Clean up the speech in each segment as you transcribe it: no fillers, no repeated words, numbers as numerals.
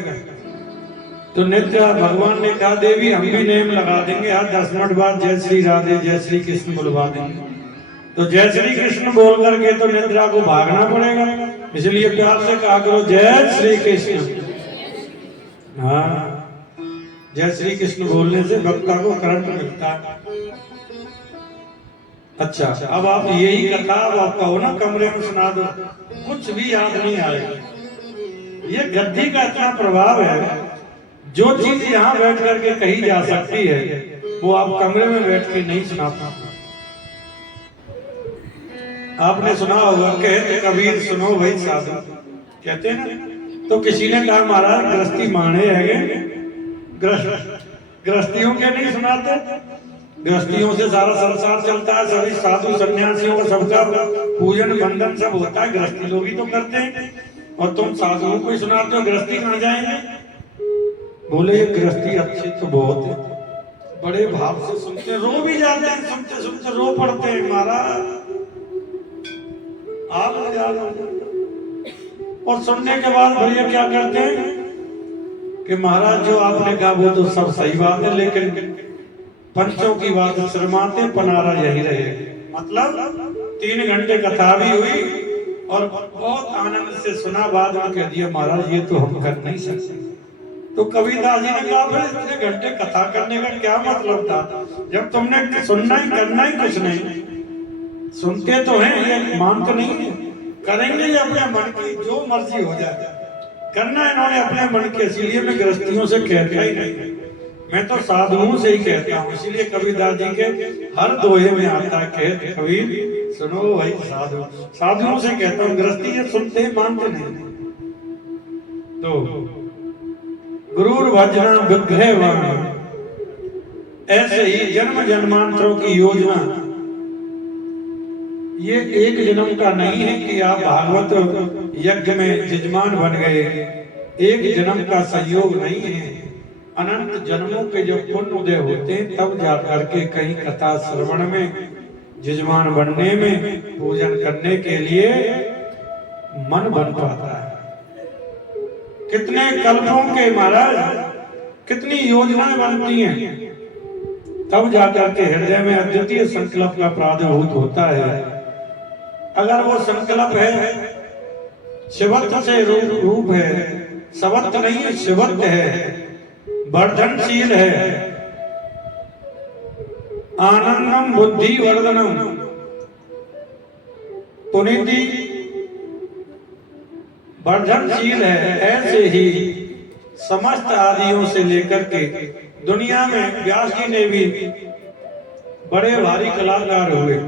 पड़ेगा। तो नित्य भगवान ने कहा देवी हम भी नेम लगा देंगे, हर 10 मिनट बाद जय श्री राधे जय श्री कृष्ण बुलवा देंगे। तो जय श्री कृष्ण बोल करके तो निद्रा को भागना पड़ेगा, इसलिए प्यार से कहा करो जय श्री कृष्ण। हाँ, जय श्री कृष्ण बोलने से भक्ता को करंट मिलता है। अच्छा, अब आप यही कथा अब आप कहो ना कमरे में सुना दो, कुछ भी याद नहीं आएगा। ये गद्दी का इतना प्रभाव है, जो चीज यहाँ बैठ करके कही जा सकती है वो आप कमरे में बैठ के नहीं सुना पाते। आपने सुना होगा कहते कबीर सुनो भाई साधु, कहते हैं ना। तो किसी ने कहा महाराज गृहस्थी माने है, गृहस्थियों के नहीं सुनाते? गृहस्थियों से सारा संसार चलता है, सभी साधु सन्यासियों का सबका पूजन बंधन सब होता है, गृहस्थी लोग ही तो करते हैं। और तुम साधुओं को ही सुनाते हो, गृहस्थी कहाँ जाएंगे? बोले ये गृहस्थी अच्छी तो बहुत है, बड़े भाव से सुनते, रो भी जाते हैं, सुनते सुनते रो पड़ते हैं महाराज। आप और सुनने के बाद भैया क्या करते हैं कि महाराज जो आपने कहा वो तो सब सही बात है, लेकिन पंचों की बात शर्माते पनारा यही रहे। मतलब 3 घंटे कथा भी हुई और बहुत आनंद से सुना, बाद में कह दिया महाराज ये तो हम कर नहीं सकते। तो कबीरदास जी ने कहा फिर इतने घंटे कथा करने का क्या मतलब था, जब तुमने सुनना ही करना ही कुछ नहीं। सुनते तो हैं, ये मानते नहीं है, करेंगे ये अपने मन की जो मर्जी हो जाए, करना इन्होंने अपने मन के। इसीलिए मैं गृहस्थियों से कहता ही नहीं, मैं तो साधुओं से ही कहता हूँ। इसीलिए कबीरदास जी के हर दोहे में आता है कहते कबीर सुनो भाई साधु, साधुओं से कहता हूँ। गृहस्थी ये सुनते हैं मानते नहीं। तो गुरूर भजना विग्रहवान, ऐसे ही जन्म जन्मांतरों की योजना ये एक जन्म का नहीं है कि आप भागवत यज्ञ में यजमान बन गए, एक जन्म का संयोग नहीं है। अनंत जन्मों के जब पुण्य उदय होते हैं तब जाकर के कहीं कथा श्रवण में, यजमान बनने में, पूजन करने के लिए मन बन पाता है। कितने कल्पों के महाराज कितनी योजनाएं बनती हैं, तब जाकर के हृदय में अद्वितीय संकल्प का प्रादुर्भूत होता है। अगर वो संकल्प है शिवत्व से रूप है, सवत्व नहीं है, शिवत्व है, वर्धनशील है, आनंदम बुद्धि वर्धनम, पुनीति वर्धनशील है। ऐसे ही समस्त आदियों से लेकर के दुनिया में व्यास जी ने भी बड़े भारी कलाकार हुए।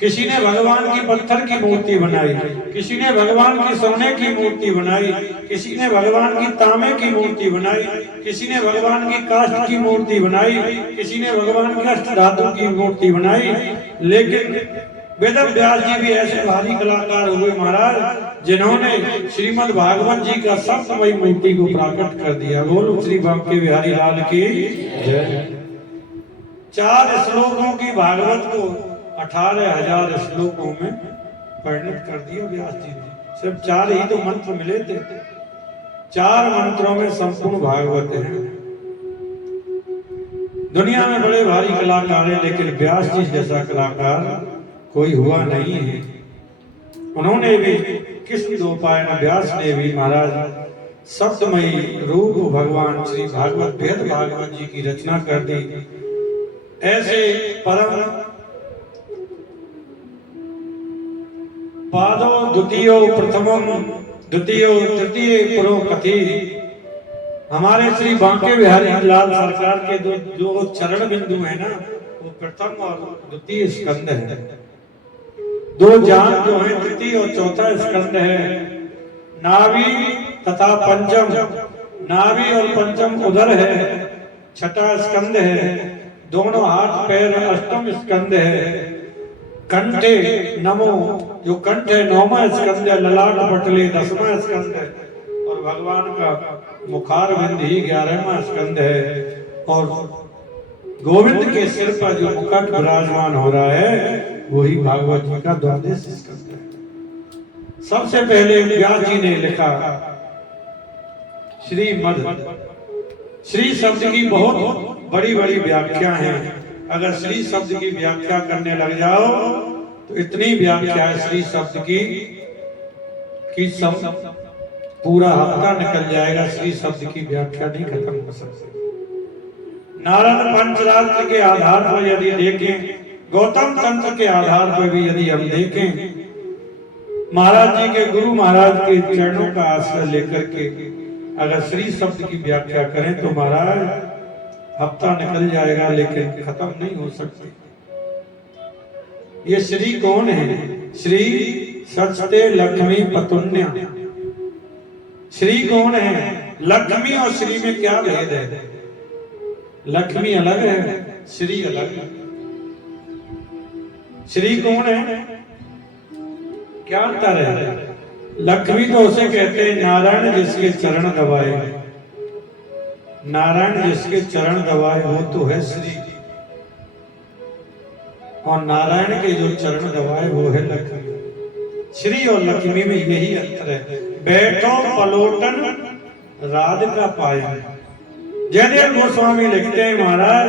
किसी ने भगवान की पत्थर की मूर्ति बनाई, किसी ने भगवान की सोने की मूर्ति बनाई, किसी ने भगवान की तांबे की मूर्ति बनाई, किसी ने भगवान की काष्ठ की मूर्ति बनाई, किसी ने भगवान की अष्ट धातु की मूर्ति बनाई। लेकिन वेद व्यास जी भी ऐसे भारी कलाकार हुए महाराज, जिन्होंने श्रीमद् भागवत जी का सप्तमयी मूर्ति को प्राकट कर दिया। बोलो श्री बांके बिहारी लाल की जय। 4 श्लोकों की भागवत को 18,000 श्लोकों में परिणत कर दिया व्यास जी ने। सिर्फ 4 ही तो मंत्र मिले थे, 4 मंत्रों में संपूर्ण भागवत है। दुनिया में बड़े भारी कलाकार हैं, लेकिन व्यास जी जैसा कलाकार कोई हुआ नहीं है। उन्होंने भी कृष्ण द्वैपायन व्यास ने भी महाराज सप्तमयी रूप भगवान श्री भागवत वेद भागवत जी की रचना कर दी। ऐसे परम पादो द्वितीयो प्रथमम द्वितीयो तृतीय पुरो कथी, हमारे श्री बांके बिहारी लाल सरकार के जो चरण बिंदु है ना, वो प्रथम और द्वितीय स्कंद है। 2 जान जो है तृतीय और चौथा स्कंद है। नाभि तथा पंचम, नाभि और पंचम उदर है, छठा स्कंद है। दोनों हाथ पैर अष्टम स्कंद है। कंठे नमो, जो कंठ है 9वां स्कंद है। ललाट पटले 10वां स्कंद है। और भगवान का मुखार बिंद ही 11वां स्कंद है। और गोविंद के सिर पर जो मुकुट विराजमान हो रहा है वही भागवत जी का 12वां स्कंद है। सबसे पहले व्यास जी ने लिखा श्रीमद। श्री शब्द की बहुत बड़ी बड़ी व्याख्या है। अगर श्री शब्द की व्याख्या करने लग जाओ तो इतनी व्याख्या है श्री शब्द की सब पूरा हफ्ता निकल जाएगा। श्री शब्द की व्याख्या नहीं खत्म हो सकती। नारद पंचरात्र के आधार पर यदि देखें, गौतम तंत्र के आधार पर भी यदि हम देखें, महाराज जी के गुरु महाराज के चरणों का आश्रय लेकर के अगर श्री शब्द की व्याख्या करें तो महाराज हफ्ता निकल जाएगा, लेकिन खत्म नहीं हो सकती। ये श्री कौन है? श्री सचते लक्ष्मी पतुन्या। श्री कौन है? लक्ष्मी और श्री में क्या भेद है? लक्ष्मी अलग है, श्री अलग है। श्री कौन है? क्या अंतर है? लक्ष्मी तो उसे कहते हैं नारायण जिसके चरण दबाए। नारायण जिसके चरण दबाए वो तो है श्री, और नारायण के जो चरण दबाए वो है लक्ष्मी। श्री और लक्ष्मी में यही अंतर है। बैठो पलोटन राधिका पाए। जयदेव गोस्वामी लिखते हैं महाराज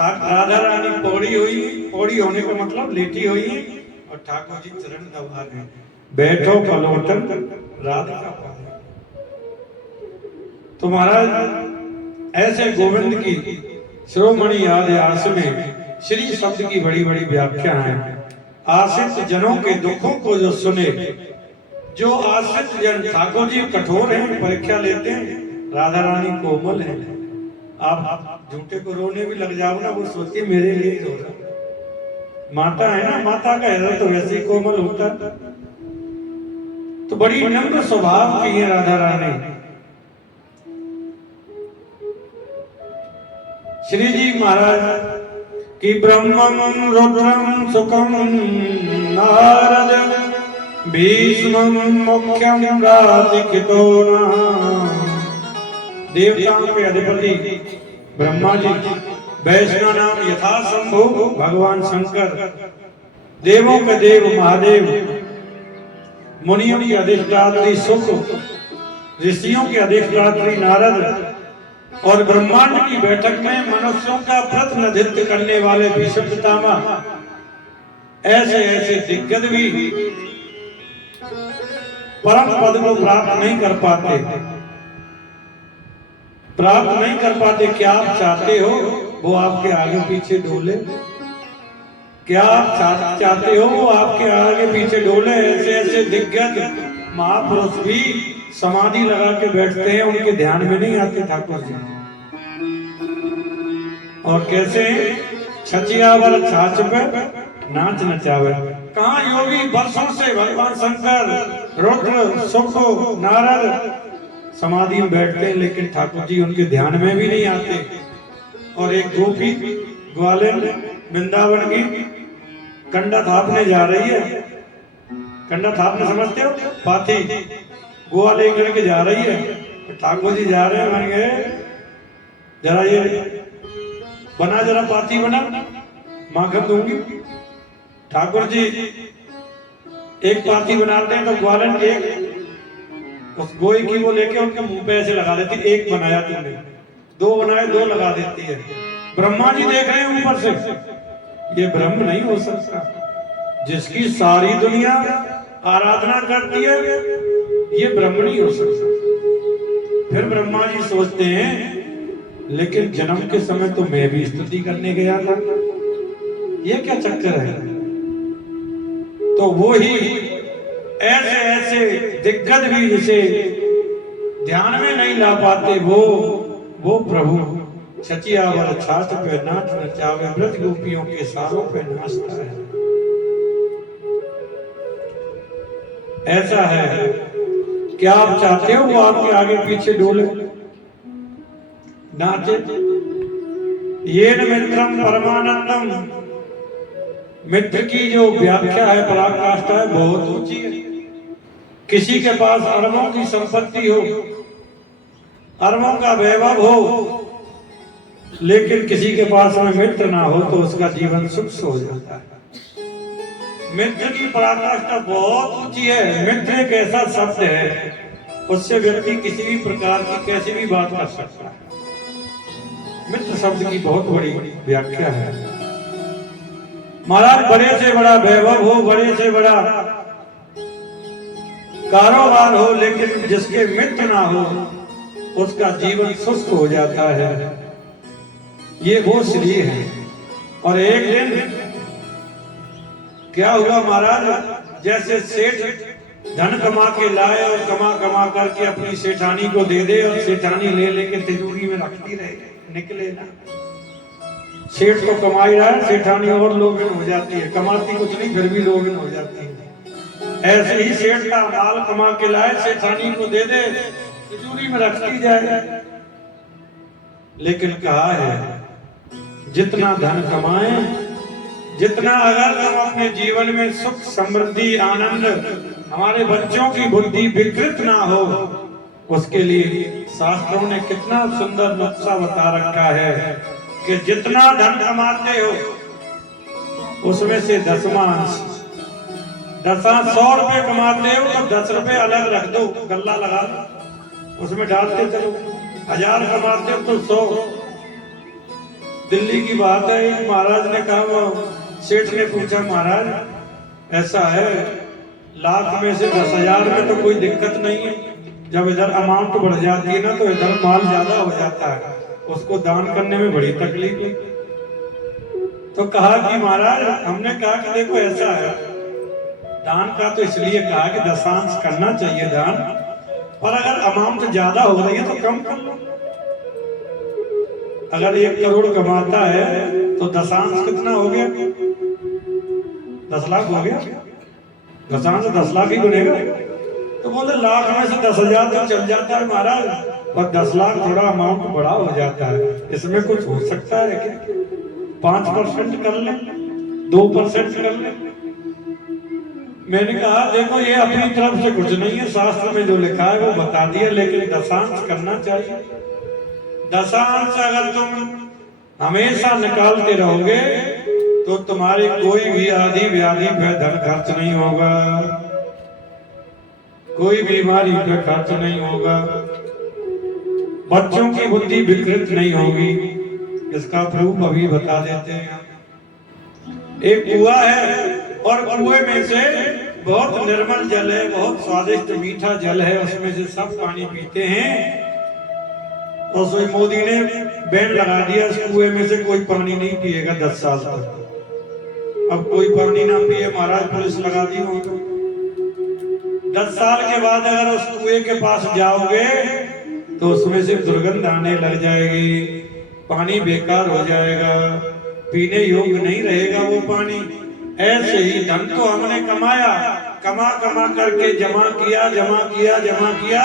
राधा रानी पौड़ी हुई, पौड़ी होने का मतलब लेटी हुई है और ठाकुर जी चरण दबा रहे। बैठो पलोटन राधिका पाए। तो महाराज ऐसे गोविंद की शिरोमणि आद्यास में श्री शब्द की बड़ी बड़ी व्याख्या है। आश्रित जनों के दुखों को जो सुने, जो आश्रित जन, ठाकुर जी कठोर हैं, परीक्षा लेते हैं, राधा रानी कोमल है। आप झूठे को रोने भी लग जाओ ना, वो सोचती मेरे लिए ही रो रहा। माता है ना, माता का हृदय तो वैसे ही कोमल होता। तो बड़ी नम्र स्वभाव की है राधा रानी। श्री जी महाराज कि ब्रह्मं रुद्रं सुखं नारद भीष्मं मुख्यं राधिकितो नः। देवताओं के अधिपति ब्रह्मा जी, वैष्णव नाम यथा शंभु भगवान शंकर, देवों के देव महादेव, मुनियों की अधिष्ठात्री शुक, ऋषियों के अधिष्ठात्री नारद, और ब्रह्मांड की बैठक में मनुष्यों का प्रतिनिधित्व करने वाले भीष्म पितामह, ऐसे ऐसे दिग्गज भी परम पद को प्राप्त नहीं कर पाते। क्या आप चाहते हो वो आपके आगे पीछे डोले? क्या आप चाहते हो वो आपके आगे पीछे डोले? ऐसे ऐसे दिग्गज महापुरुष भी समाधि लगा के बैठते हैं, उनके ध्यान में नहीं आते ठाकुर जी। और कैसे छचियावर छाछ पे नाच नचावे। कहाँ योगी वर्षों से भगवान शंकर, रुद्र, शुक, नारद समाधि में बैठते हैं, लेकिन ठाकुर जी उनके ध्यान में भी नहीं आते। और एक गोपी ग्वालियर वृंदावन की कंडा थापने जा रही है। कंडा थापने समझते हो? पाथी गोवा लेकर के जा रही है। ठाकुर जी जा रहे हैं, मान गए जरा ये बना, जरा पाथी बना, माखन दूंगी। ठाकुर जी एक पाथी बनाते हैं तो ग्वालन एक उस गोई की वो लेके उनके मुंह पे ऐसे लगा देती। एक बनाया तुमने, दो बनाए, दो लगा देती है। ब्रह्मा जी देख रहे हैं ऊपर से, ये ब्रह्म नहीं हो सकता। जिसकी सारी दुनिया आराधना करती है ये ब्रह्म नहीं हो सकता। फिर ब्रह्मा जी सोचते हैं लेकिन जन्म के समय तो मैं भी स्तुति करने गया था, ये क्या चक्कर है? तो वो ही ऐसे ऐसे दिग्गज भी जिसे ध्यान में नहीं ला पाते, वो प्रभु छचियावर छाछ पे नाच नचावे, ब्रज गोपियों के सारों पे नाचता है। ऐसा है। क्या आप चाहते हो वो आपके आगे पीछे डोले, नाचे? ये मित्रम परमानंदम, मित्र की जो व्याख्या है, पराकाष्ठा है, बहुत ऊंची है। किसी के पास अरबों की संपत्ति हो, अरबों का वैभव हो, लेकिन किसी के पास में मित्र ना हो तो उसका जीवन सुख से हो जाता है। मित्र की पराकाष्ठा बहुत ऊंची है। मित्र एक ऐसा शब्द है उससे व्यक्ति किसी भी प्रकार की कैसी भी बात कर सकता है। मित्र शब्द की बहुत बड़ी व्याख्या है। महाराज बड़े से बड़ा वैभव हो, बड़े से बड़ा कारोबार हो, लेकिन जिसके मित्र ना हो उसका जीवन शुष्क हो जाता है। ये वो श्री है। और एक दिन क्या हुआ महाराज, जैसे सेठ धन कमा के लाए और कमा कमा करके अपनी सेठानी को दे दे और सेठानी ले लेके तिजोरी में रखती रहे, निकले ना। सेठ तो कमाई रहा है, सेठानी और लोगन हो जाती है, कमाती कुछ नहीं फिर भी लोगन हो जाती है। ऐसे ही सेठ का माल कमा के लाए, सेठानी को दे दे, तिजोरी में रखती जाए। लेकिन कहा है जितना धन कमाए, जितना अगर हम अपने जीवन में सुख समृद्धि आनंद, हमारे बच्चों की बुद्धि विकृत ना हो, उसके लिए शास्त्रों ने कितना सुंदर नुस्खा बता रखा है कि जितना धन कमाते हो उसमें से दशमांश 100 रुपए कमाते हो तो 10 रुपए अलग रख दो, गल्ला लगा दो, उसमें डालते चलो। 1000 कमाते हो तो 100। दिल्ली की बात है, एक महाराज ने कहा, सेठ ने पूछा महाराज ऐसा है, लाख में से 10,000 में तो कोई दिक्कत नहीं है, जब इधर अमाउंट बढ़ जाती है ना तो इधर माल ज्यादा हो जाता है, उसको दान करने में बड़ी तकलीफ है। तो कहा कि महाराज, हमने कहा कि देखो ऐसा है, दान का तो इसलिए कहा कि दशांश करना चाहिए दान, पर अगर अमाउंट ज्यादा हो रही है तो कम कर लो। अगर 1 करोड़ कमाता है तो दशांश कितना हो गया? 10 लाख हो गया। दशांश 10 लाख ही बनेगा। तो बोले लाख में से 10,000 तो चल जाता है महाराज, पर 10 लाख थोड़ा अमाउंट बड़ा हो जाता है, इसमें कुछ हो सकता है क्या? 5% कर ले, 2% कर ले। मैंने कहा देखो ये अपनी तरफ से कुछ नहीं है, शास्त्र में जो लिखा है वो बता दिया, लेकिन दशांश करना चाहिए। दशांश अगर तुम हमेशा निकालते रहोगे तो तुम्हारी कोई भी आदि व्याधि पे धन खर्च नहीं होगा, कोई बीमारी पे खर्च नहीं होगा, बच्चों की बुद्धि विकृत नहीं होगी। इसका प्रूफ अभी बता देते हैं। एक कुआं है और कुएं में से बहुत निर्मल जल है, बहुत स्वादिष्ट मीठा जल है, उसमें से सब पानी पीते हैं। तो सोई मोदी ने बैन लगा दिया, इस कुएं में से कोई पानी नहीं पिएगा 10 साल तक। अब कोई पानी ना पिए, महाराज पुलिस लगा दी होगी। 10 साल के बाद अगर उस कुएं के पास जाओगे तो उसमें से दुर्गंध आने लग जाएगी, पानी बेकार हो जाएगा, पीने योग्य नहीं रहेगा वो पानी। ऐसे ही धन तो हमने कमाया, कमा कमा करके जमा किया,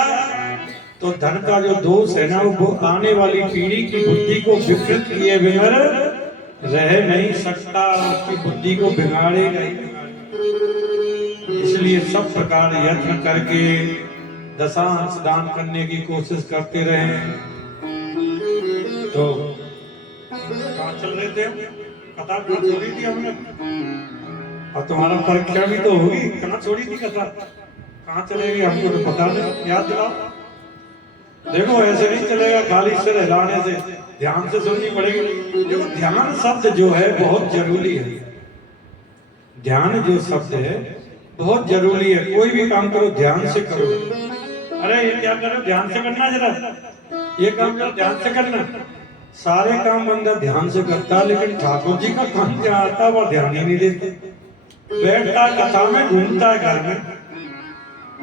तो धन का जो दोष है ना वो आने वाली पीढ़ी की बुद्धि को विकृत किए बगैर रह नहीं सकता, उसकी बुद्धि को बिगाड़ेगा ही। इसलिए सब प्रकार यत्न करके दशांश दान करने की कोशिश करते रहे। तो कहाँ चल रहे थे? कथा कहाँ छोड़ी थी हमने? और तुम्हारा परीक्षा भी तो होगी, कहाँ छोड़ी थी कथा? कहाँ चलेगी हमको तो पता नहीं, याद दिलाओ। देखो ऐसे नहीं चलेगा, खाली सिर हिलाने से, ध्यान से सुननी पड़ेगी। देखो ध्यान शब्द जो है बहुत जरूरी है। ध्यान जो शब्द है बहुत जरूरी है। कोई भी काम करो ध्यान से करो। अरे ये क्या करो, ध्यान से करना, जरा ये काम करो ध्यान से करना। सारे काम बंदा ध्यान से करता है, लेकिन ठाकुर जी का काम क्या आता है वो ध्यान ही नहीं देते। बैठता है कथा में, घूमता है घर में,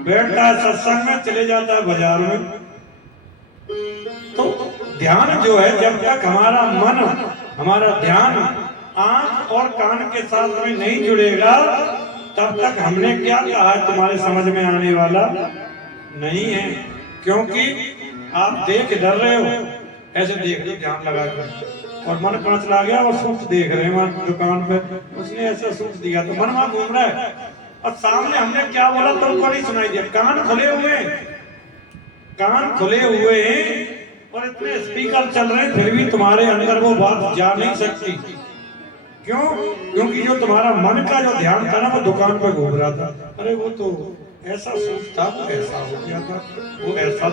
बैठता है सत्संग में, चले जाता है बाजार में। तो ध्यान जो है, जब तक हमारा मन, हमारा ध्यान आंख और कान के साथ में नहीं जुड़ेगा, तब तक हमने क्या कहा है तुम्हारे समझ में आने वाला नहीं है। क्योंकि आप देख डर रहे हो, ऐसे देख लो ध्यान लगा कर, और मन कहाँ चला गया और सूक्ष्म देख रहे हैं वहां दुकान पे, उसने ऐसा सूक्ष्म दिया तो मन वहां घूम रहा है, और सामने हमने क्या बोला तुमको नहीं सुनाई दिया। कान खुले हुए, कान खुले हुए हैं और इतने स्पीकर चल रहे हैं, फिर भी तुम्हारे अंदर वो बात जा नहीं सकती। क्यों? क्योंकि जो तुम्हारा मन का जो ध्यान था ना वो दुकान पे घूम रहा था। अरे वो तो ऐसा सूट था, वो ऐसा हो गया था, वो ऐसा